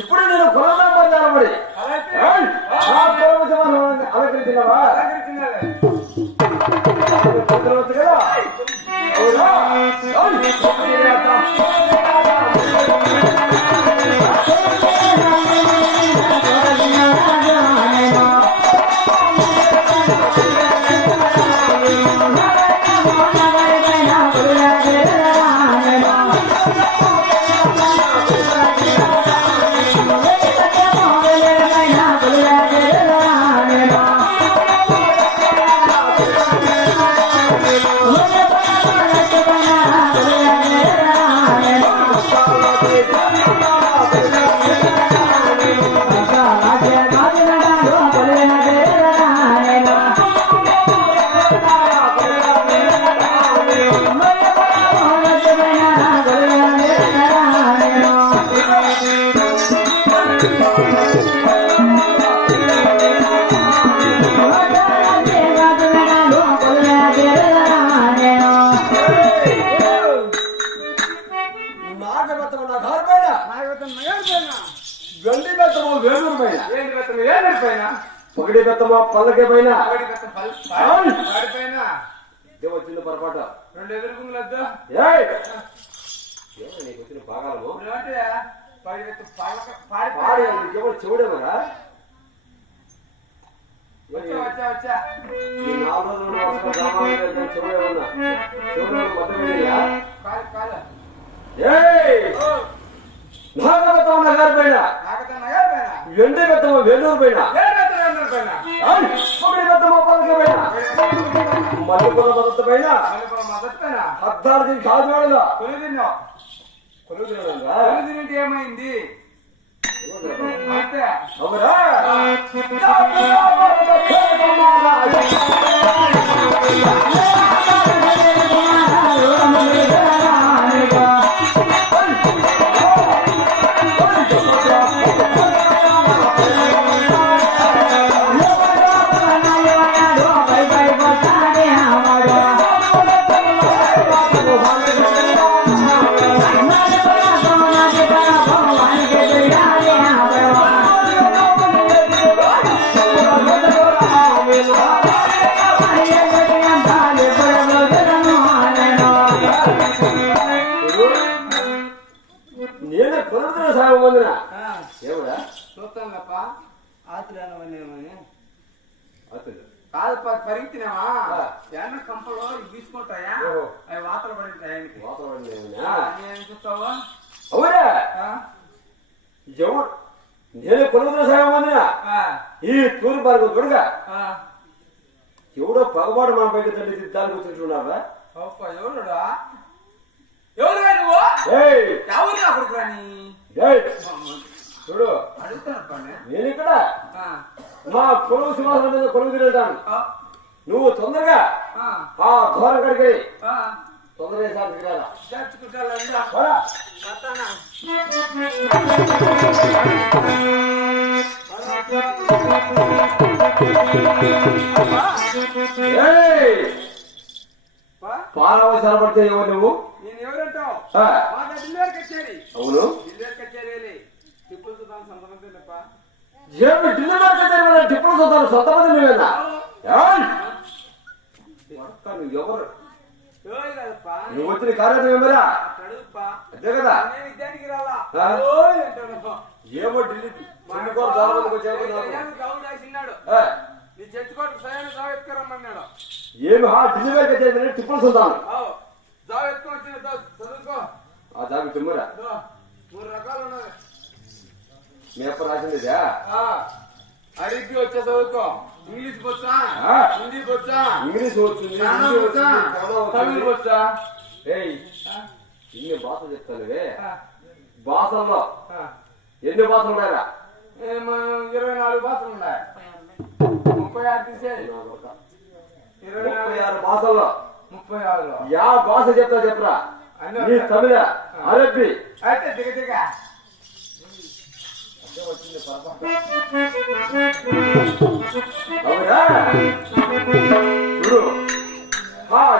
ఇప్పుడు నేను కొలసాపడి అలంకరించినవా కదా ఒకటి పెత్తమా పల్లకే పైన వచ్చింది పొరపాటు రెండు ఎదురు వచ్చిన భాగాలము చెవుడేమరా 4 రోజులు చెవుడేమన్నా నాగబెత్తమ్మ నగర్ పైన వెండి బెత్తమ్మ వేలూరు పైన బెత్తమ్మ పల్లకి పైన మల్లెపూల మద్దతు పైన 14 దిన కాదు కొలువు తినడానికి ఏమైంది అవురా నేనే కొనుగోలు సాగు పొందిన ఏమరా చూస్తానప్ప ఆతులేమని కాదు పరిగెత్తినావా ఏమన్నా కంపలో తీసుకుంటాయా అవి వాతలు పడింటాయి చూస్తావా అవునా ఎవరు నేనే కొనుగోలు సాగు పొందిన ఈ తూరు బాగు దొడగా ఎవడో పగబాటు మన బయట తల్లి దానికి వచ్చినట్టున్నావా ఎవరుడా ఎవరు ఎవరు నా కొడుకురాని చూడు అడుగుతాను నేను ఇక్కడ మా కొలువు సింహాసనం మీద కొలువు తింటాను నువ్వు తొందరగా ఆ ఘోరం కడిగి తొందరగా పాలవసరం పడితే ఎవరు నువ్వు నేను ఎవరంటావు అవును టిప్పుల సుల్తాన్ సొంతమంది నువ్వేనా ఎవరు నువ్వు వచ్చిన కార్యక్రమం ఏమరా అదే కదా ఏమో ఢిల్లీ ఏమి ఢిల్లీ వైపు చేసిన టిప్పుల సుల్తాన్ జాబి తుమ్మరా 3 రకాలు ఉన్నాయి మీ అప్ప రాసిందిదా అడిగి వచ్చే చదువుకో ఇంగ్లీష్ వచ్చా హిందీ వచ్చా ఇంగ్లీష్ వచ్చింది తమిళ వచ్చా ఇన్ని భాషలు చెప్తానువే భాషల్లో ఎన్ని భాషలు ఉన్నాయా 24 భాషలు ఉన్నాయి 36 తీసేది 26 భాషల్లో 36 యా భాష చెప్తా చెప్పరా నీ తమిళ అరబ్బీ అయితే దిగ దిగ వచ్చింది అవునా చూడు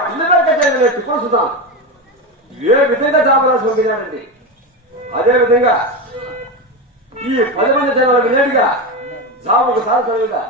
ఢిల్లీ టిప్పుల సుల్తాన్ ఏ విధంగా జాబరాజు పంపించాడండి అదే విధంగా ఈ 10 మంది జనాలకు నేరుగా జాబుకు సాధనగా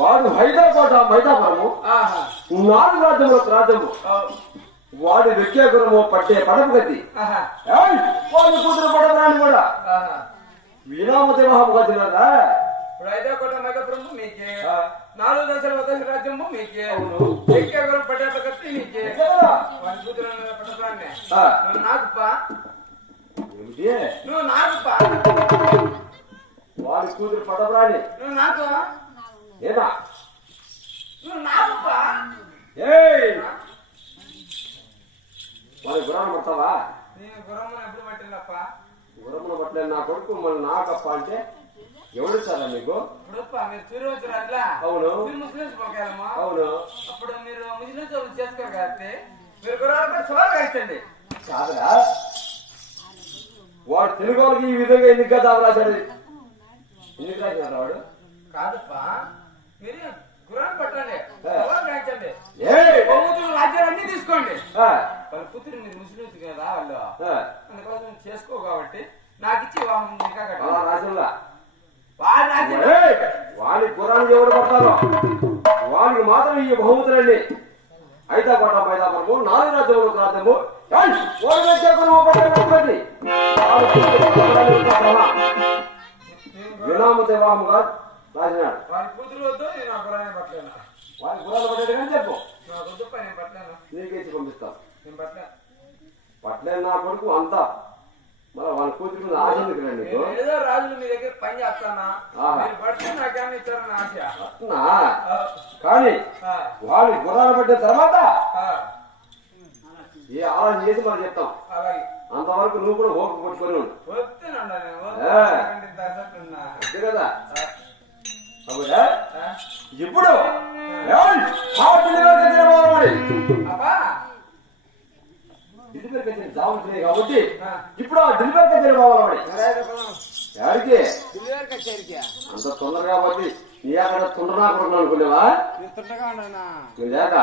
వాడు మైదాపురము 4 రాజ్యముల రాజ్యము వాడు వెక్కేగురము పట్టే పడపు గది వాడు కూతురు పడవరాని కూడా వినామతి మహాముఖాదినారా ఇప్పుడు 5వ కోట మైదాపురము మీకే 4 దశల రాజ్యము మీకే వెక్కేగురం పట్టే గది మీకే వాడి కూతురు పడవరాని నువ్వు నాకుపా నువ్వు నాకుపా వాడి కూతురు పడవరాని నువ్వు నాకు ఏనా నువ్వు నాకుపా వాడి గుర్రాన్ని పడతావా? నేను గుర్రమ్మను ఎప్పుడు పట్టినప్ప గుర్రమ్మను పట్టలేదు నా కొడుకు మళ్ళీ నాకప్ప అంటే ఎవడు ఇస్తారా మీకు? ఇప్పుడప్ప మీరు సూర్యవంతులు అట్లా అవును ముస్లింస్ పోకాలమ్మా అవును అప్పుడు మీరు ముస్లింస్ చేసుకోరు కాబట్టి మీరు గుర్రాలు సవాల్ కాల్చండి కాదురా వాడు తెలుగు వాళ్ళకి ఈ విధంగా ఎందుకు కదా రాశాడు ఎందుకు రాశాడు వాడు కాదప్ప మీరు గుర్రాన్ని పట్టండి సవాల్ కాల్చండి రాజ్యాలన్నీ తీసుకోండి వాళ్ళ కూతురు మీరు ముస్లింస్ కదా వాళ్ళు అందుకోసం చేసుకో కాబట్టి నాకు ఇచ్చి రాజుల్లా వాడి గుర్రాన్ని ఎవరు పడతారో వాడికి మాత్రం ఈ బహుమతులండి అయితే పడ్డ మైదాపరము 4 రాజ్యములకు రాజ్యము వినామతి వాహముగా రాసినాడు వాడి కూతురు వద్దు నేను ఆ గుర్రాన్ని పట్టలేను వాడి గుర్రాలు పట్టేది కానీ చెప్పు నాకు వద్దు నేను పట్టలేను నీకేసి పంపిస్తాను నేను పట్టలేను పట్టలేను నా కొడుకు అంతా మళ్ళీ వాళ్ళ కూతురు మీద ఆశ ఎందుకు రండి ఏదో రాజులు మీ దగ్గర పని చేస్తానా మీరు పడితే నాకేమన్నా ఇచ్చారని ఆశ అట్నా కానీ వాళ్ళు గుర్రాలు పట్టిన తర్వాత ఏ ఆలోచన చేసి మనం చెప్తాం అలాగే అంతవరకు నువ్వు కూడా ఓపిక పట్టుకొని ఉండు కదా అవునా ఇప్పుడు ఢిల్లీ జాబులు కాబట్టి ఇప్పుడు ఆ ఢిల్లీ కచేరీ పోవాలి ఎక్కడికి అంత తొందర కాబట్టి నీ అక్కడ తొందరగా అనుకునేవా నువ్వు లేక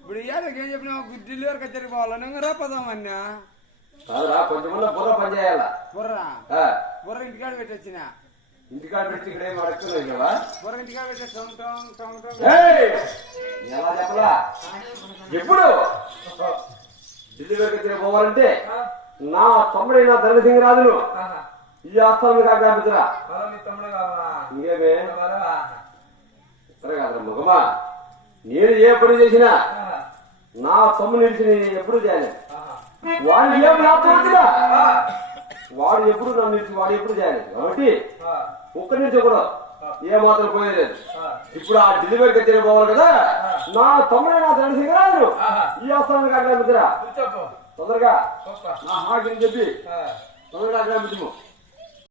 ఇప్పుడు ఇయ్యాలకి ఏం చెప్పినా ఢిల్లీ వరకు కచేరీ పోవాలని ఇంకా రాపదామన్నా కాదురా కొంచెం బుర్ర పని చేయాలా బుర్ర ఇంటికాడ పెట్టొచ్చిన ఇంటికాడ పెట్టి ఇక్కడ ఏం అడుగుతున్నావు కదా బుర్ర ఇంటికాడ పెట్టే ఎలా చెప్పలా ఎప్పుడు ఢిల్లీ వరకు కచేరీ పోవాలంటే నా తమ్ముడైన ధర్మసింగరాజును ఈ ఆస్థానం కాకపోతురా ఇంకేమే ఇతర కాదురా మగమా నేను ఏ పని చేసినా నా తమ్ముడు నిలిచి నేను ఎప్పుడు చేయను వాడు ఏం లాభం వాడు ఎప్పుడు నన్ను నిలిచి వాడు ఎప్పుడు చేయలేదు కాబట్టి ఒక్క నిలిచి కూడా ఏ మాత్రం పోయేలేదు ఇప్పుడు ఆ ఢిల్లీ కచేరీ పోవాలి కదా నా తమ్ముడే నా ధనసింగరాజు ఈ ఆస్థానం కాకపోతురా తొందరగా నా మాట చెప్పి తొందరగా